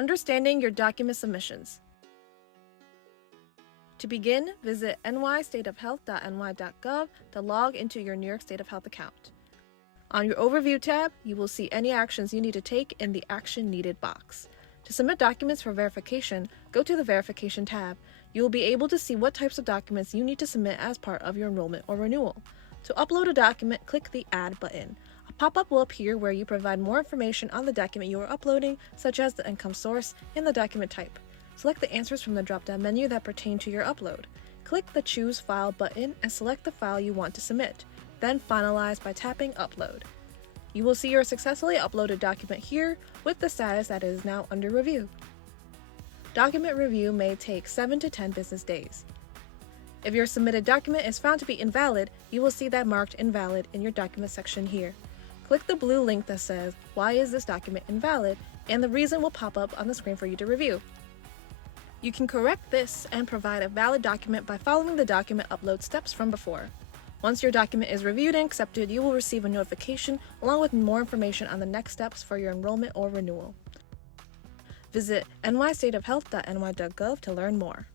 Understanding your document submissions. To begin, visit nystateofhealth.ny.gov to log into your New York State of Health account. On your Overview tab, you will see any actions you need to take in the Action Needed box. To submit documents for verification, go to the Verification tab. You will be able to see what types of documents you need to submit as part of your enrollment or renewal. To upload a document, click the Add button. A pop-up will appear where you provide more information on the document you are uploading, such as the income source and the document type. Select the answers from the drop-down menu that pertain to your upload. Click the Choose File button and select the file you want to submit. Then finalize by tapping Upload. You will see your successfully uploaded document here with the status that it is now under review. Document review may take 7 to 10 business days. If your submitted document is found to be invalid, you will see that marked invalid in your document section here. Click the blue link that says, "Why is this document invalid?" and the reason will pop up on the screen for you to review. You can correct this and provide a valid document by following the document upload steps from before. Once your document is reviewed and accepted, you will receive a notification along with more information on the next steps for your enrollment or renewal. Visit nystateofhealth.ny.gov to learn more.